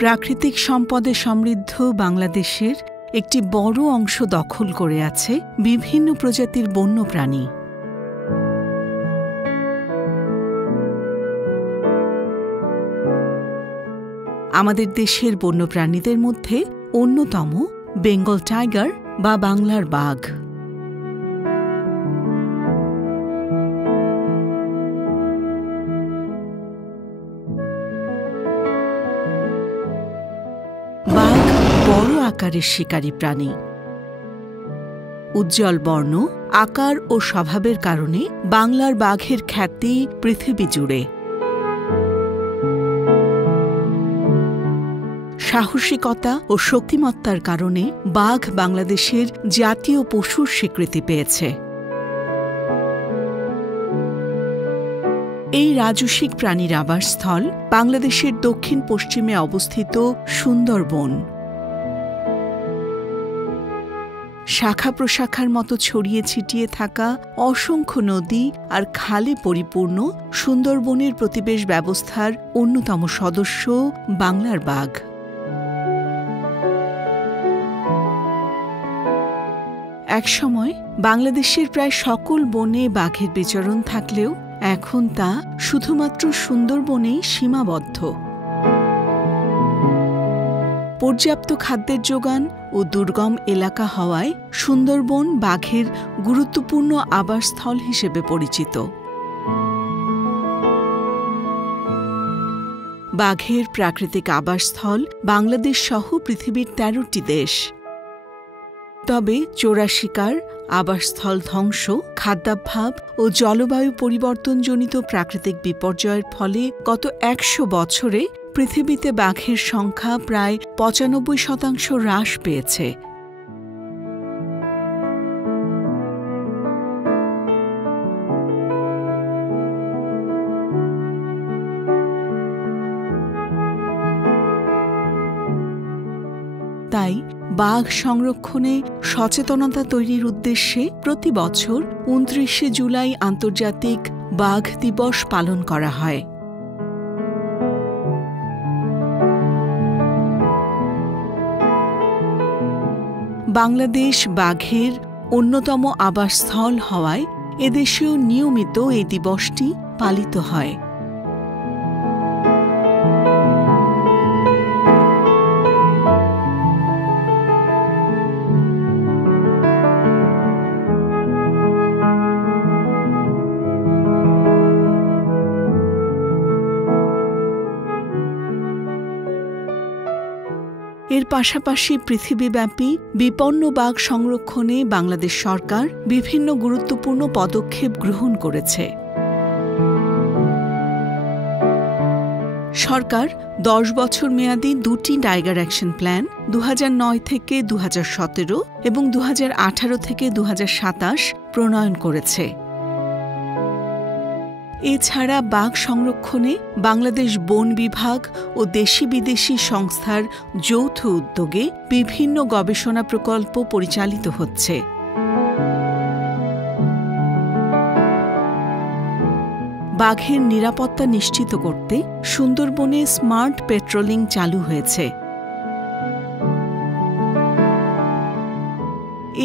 প্রাকৃতিক সম্পদে সমৃদ্ধ বাংলাদেশের একটি বড় অংশ দখল করে আছে বিভিন্ন প্রজাতির বন্যপ্রাণী। আমাদের দেশের বন্যপ্রাণীদের মধ্যে অন্যতম বেঙ্গল টাইগার বা বাংলার বাঘ। বাঘ বড় আকারের শিকারী প্রাণী। উজ্জ্বল বর্ণ, আকার ও স্বভাবের কারণে বাংলার বাঘের খ্যাতি পৃথিবী জুড়ে। সাহসিকতা ও শক্তিমত্তার কারণে বাঘ বাংলাদেশের জাতীয় পশুর স্বীকৃতি পেয়েছে। এই রাজসিক প্রাণীর আবাসস্থল বাংলাদেশের দক্ষিণ পশ্চিমে অবস্থিত সুন্দরবন। শাখা প্রশাখার মতো ছড়িয়ে ছিটিয়ে থাকা অসংখ্য নদী আর খালে পরিপূর্ণ সুন্দরবনের প্রতিবেশ ব্যবস্থার অন্যতম সদস্য বাংলার বাঘ। একসময় বাংলাদেশের প্রায় সকল বনে বাঘের বিচরণ থাকলেও এখন তা শুধুমাত্র সুন্দরবনেই সীমাবদ্ধ। পর্যাপ্ত খাদ্যের যোগান ও দুর্গম এলাকা হওয়ায় সুন্দরবন বাঘের গুরুত্বপূর্ণ আবাসস্থল হিসেবে পরিচিত। বাঘের প্রাকৃতিক আবাসস্থল বাংলাদেশ সহ পৃথিবীর ১৩টি দেশ। তবে চোরা শিকার, আবাসস্থল ধ্বংস, খাদ্যাভাব ও জলবায়ু পরিবর্তনজনিত প্রাকৃতিক বিপর্যয়ের ফলে গত ১০০ বছরে পৃথিবীতে বাঘের সংখ্যা প্রায় ৯৫% হ্রাস পেয়েছে। তাই বাঘ সংরক্ষণে সচেতনতা তৈরির উদ্দেশ্যে প্রতি বছর ২৯শে জুলাই আন্তর্জাতিক বাঘ দিবস পালন করা হয়। বাংলাদেশ বাঘের অন্যতম আবাসস্থল হওয়ায় এদেশেও নিয়মিত এই দিবসটি পালিত হয়। এর পাশাপাশি পৃথিবীব্যাপী বিপন্ন বাঘ সংরক্ষণে বাংলাদেশ সরকার বিভিন্ন গুরুত্বপূর্ণ পদক্ষেপ গ্রহণ করেছে। সরকার ১০ বছর মেয়াদী ২টি টাইগার অ্যাকশন প্ল্যান ২০০৯ থেকে ২০১৭ এবং ২০১৮ থেকে ২০২৭ প্রণয়ন করেছে। এছাড়া বাঘ সংরক্ষণে বাংলাদেশ বন বিভাগ ও দেশি বিদেশি সংস্থার যৌথ উদ্যোগে বিভিন্ন গবেষণা প্রকল্প পরিচালিত হচ্ছে। বাঘের নিরাপত্তা নিশ্চিত করতে সুন্দরবনে স্মার্ট পেট্রোলিং চালু হয়েছে।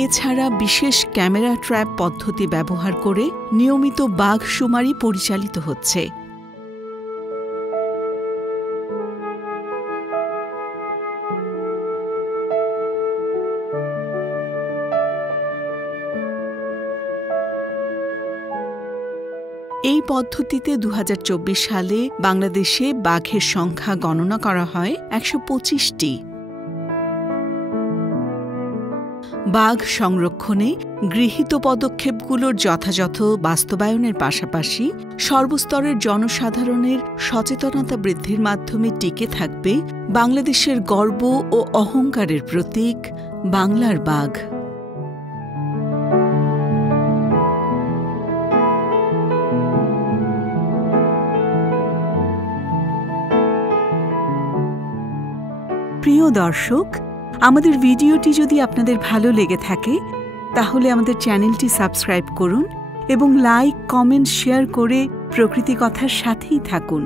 এছাড়া বিশেষ ক্যামেরা ট্র্যাপ পদ্ধতি ব্যবহার করে নিয়মিত বাঘ শুমারি পরিচালিত হচ্ছে। এই পদ্ধতিতে ২০২৪ সালে বাংলাদেশে বাঘের সংখ্যা গণনা করা হয় ১২৫টি। বাঘ সংরক্ষণে গৃহীত পদক্ষেপগুলোর যথাযথ বাস্তবায়নের পাশাপাশি সর্বস্তরের জনসাধারণের সচেতনতা বৃদ্ধির মাধ্যমে টিকে থাকবে বাংলাদেশের গর্ব ও অহংকারের প্রতীক বাংলার বাঘ। প্রিয় দর্শক, আমাদের ভিডিওটি যদি আপনাদের ভালো লেগে থাকে তাহলে আমাদের চ্যানেলটি সাবস্ক্রাইব করুন এবং লাইক, কমেন্ট, শেয়ার করে প্রকৃতি কথার সাথেই থাকুন।